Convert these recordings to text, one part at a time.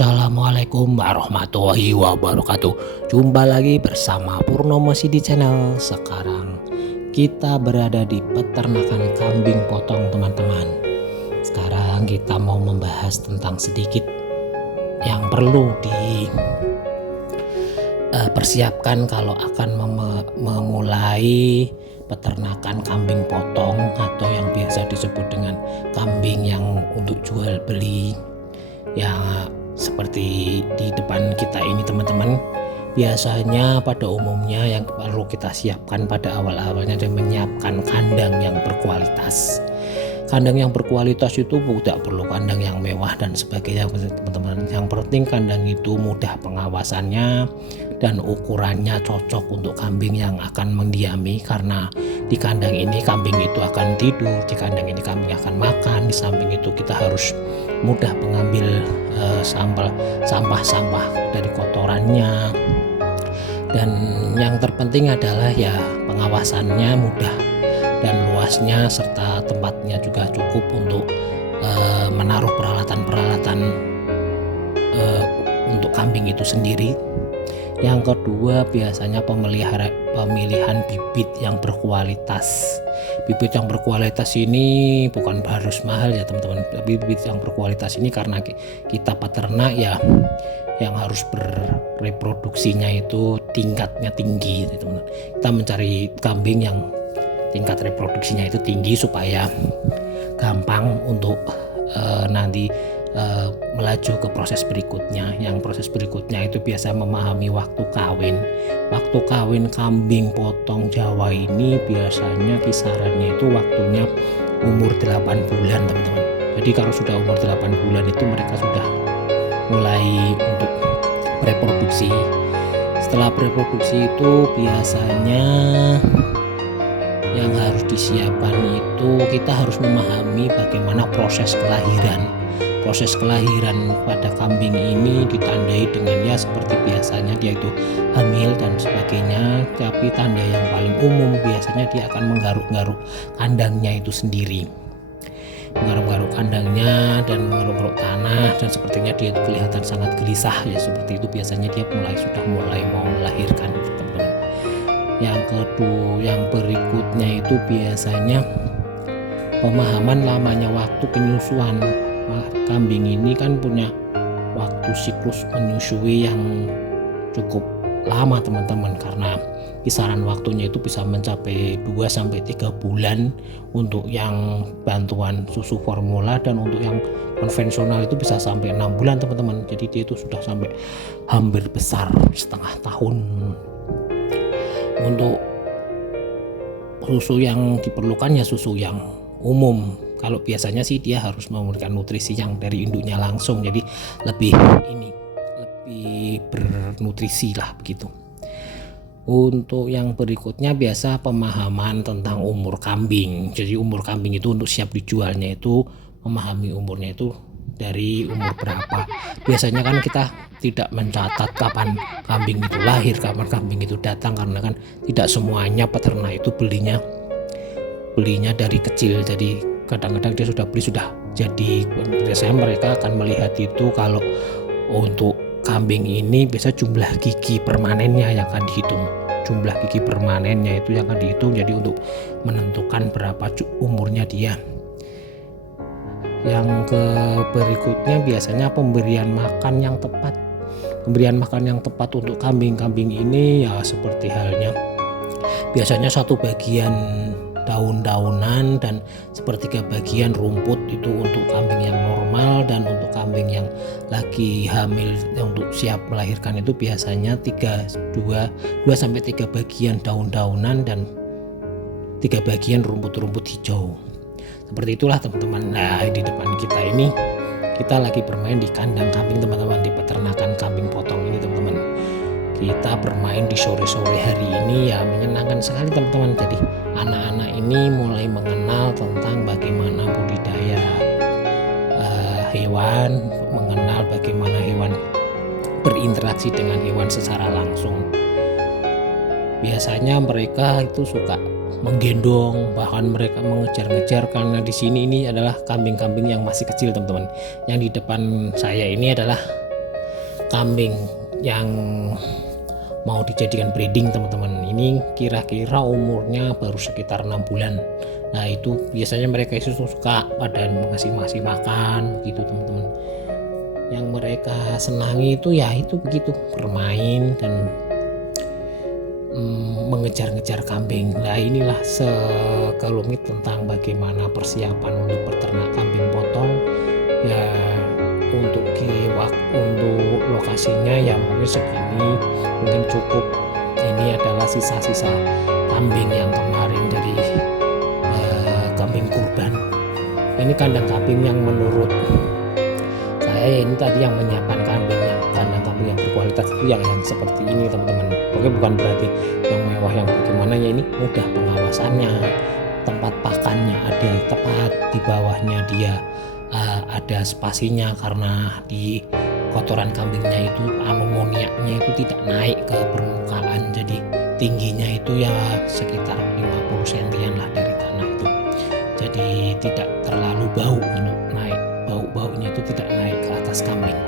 Assalamualaikum warahmatullahi wabarakatuh. Jumpa lagi bersama Purnomo di channel. Sekarang kita berada di peternakan kambing potong, teman-teman. Sekarang kita mau membahas tentang sedikit yang perlu dipersiapkan kalau akan memulai peternakan kambing potong atau yang biasa disebut dengan kambing yang untuk jual beli. Ya, seperti di depan kita ini, teman-teman. Biasanya pada umumnya yang perlu kita siapkan pada awal-awalnya adalah menyiapkan kandang yang berkualitas. Kandang yang berkualitas itu tidak perlu kandang yang mewah dan sebagainya, teman-teman. Yang penting kandang itu mudah pengawasannya dan ukurannya cocok untuk kambing yang akan mendiami, karena di kandang ini kambing itu akan tidur, di kandang ini kambing akan makan. Di samping itu kita harus mudah mengambil sampah-sampah dari kotorannya, dan yang terpenting adalah ya pengawasannya mudah dan luasnya, serta tempatnya juga cukup untuk menaruh peralatan-peralatan untuk kambing itu sendiri. Yang kedua, biasanya pemilihan bibit yang berkualitas. Bibit yang berkualitas ini bukan harus mahal ya, teman-teman. Bibit yang berkualitas ini karena kita peternak ya, yang harus bereproduksinya itu tingkatnya tinggi, teman-teman. Kita mencari kambing yang tingkat reproduksinya itu tinggi supaya gampang untuk nanti melaju ke proses berikutnya. Yang proses berikutnya itu biasa memahami waktu kawin. Waktu kawin kambing potong Jawa ini biasanya kisarannya itu waktunya umur 8 bulan, teman-teman. Jadi kalau sudah umur 8 bulan itu mereka sudah mulai untuk reproduksi. Setelah reproduksi itu biasanya yang harus disiapkan itu kita harus memahami bagaimana proses kelahiran. Proses kelahiran pada kambing ini ditandai dengan ya seperti biasanya dia itu hamil dan sebagainya, tapi tanda yang paling umum biasanya dia akan menggaruk-garuk kandangnya itu sendiri. Menggaruk-garuk kandangnya dan menggaruk-garuk tanah, dan sepertinya dia itu kelihatan sangat gelisah ya, seperti itu biasanya dia sudah mulai mau melahirkan, teman-teman. Yang berikutnya itu biasanya pemahaman lamanya waktu penyusuan. Kambing ini kan punya waktu siklus menyusui yang cukup lama, teman-teman, karena kisaran waktunya itu bisa mencapai 2-3 bulan untuk yang bantuan susu formula, dan untuk yang konvensional itu bisa sampai 6 bulan, teman-teman. Jadi dia itu sudah sampai hampir besar setengah tahun. Untuk susu yang diperlukan ya susu yang umum. Kalau biasanya sih dia harus memberikan nutrisi yang dari induknya langsung, jadi lebih bernutrisi lah begitu. Untuk yang berikutnya biasa pemahaman tentang umur kambing. Jadi umur kambing itu untuk siap dijualnya itu memahami umurnya itu dari umur berapa. Biasanya kan kita tidak mencatat kapan kambing itu lahir, kapan kambing itu datang, karena kan tidak semuanya peternak itu belinya dari kecil. Jadi kadang-kadang dia sudah beli sudah jadi. Biasanya mereka akan melihat itu kalau untuk kambing ini biasa jumlah gigi permanennya yang akan dihitung. Jumlah gigi permanennya itu yang akan dihitung, jadi untuk menentukan berapa umurnya dia. Yang berikutnya biasanya pemberian makan yang tepat. Pemberian makan yang tepat untuk kambing-kambing ini ya seperti halnya biasanya 1 bagian daun-daunan dan sepertiga bagian rumput itu untuk kambing yang normal, dan untuk kambing yang lagi hamil untuk siap melahirkan itu biasanya 2-3 bagian daun-daunan dan 3 bagian rumput-rumput hijau. Seperti itulah, teman-teman. Nah, di depan kita ini kita lagi bermain di kandang kambing, teman-teman, di peternakan kambing potong ini, teman-teman. Kita bermain di sore-sore hari ini ya menyenangkan sekali, teman-teman. Jadi anak-anak ini mulai mengenal tentang bagaimana budidaya hewan, mengenal bagaimana hewan berinteraksi dengan hewan secara langsung. Biasanya mereka itu suka menggendong, bahkan mereka mengejar-ngejar, karena di sini ini adalah kambing-kambing yang masih kecil, teman-teman. Yang di depan saya ini adalah kambing yang mau dijadikan breeding teman-teman. Ini kira-kira umurnya baru sekitar 6 bulan. Nah itu biasanya mereka itu suka pada ngasih makan begitu teman-teman. Yang mereka senangi itu ya itu begitu, bermain dan mengejar-ngejar kambing. Nah inilah sekelumit tentang bagaimana persiapan untuk peternak kambing potong ya. Untuk lokasinya ya mungkin segini, mungkin cukup. Ini adalah sisa-sisa kambing yang kemarin dari kambing kurban. Ini kandang kambing yang menurut saya ini tadi yang menyiapkan kambingnya, kandang kambing yang berkualitas itu yang seperti ini teman-teman. Oke, bukan berarti yang mewah yang bagaimana ya, ini mudah pengawasannya, tempat pakannya ada tepat di bawahnya dia ada spasinya, karena di kotoran kambingnya itu amoniaknya itu tidak naik ke permukaan, jadi tingginya itu ya sekitar 50 cm lah dari tanah itu, jadi tidak terlalu bau untuk naik, bau-baunya itu tidak naik ke atas kambing.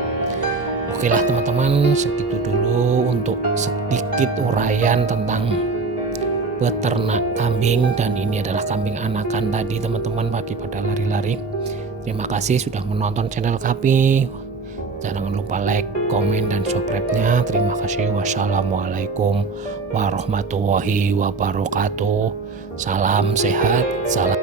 Oke lah teman-teman, segitu dulu untuk sedikit uraian tentang beternak kambing, dan ini adalah kambing anakan tadi teman-teman pagi pada lari-lari. Terima kasih sudah menonton channel kami. Jangan lupa like, komen, dan subscribe-nya. Terima kasih. Wassalamualaikum warahmatullahi wabarakatuh. Salam sehat, salam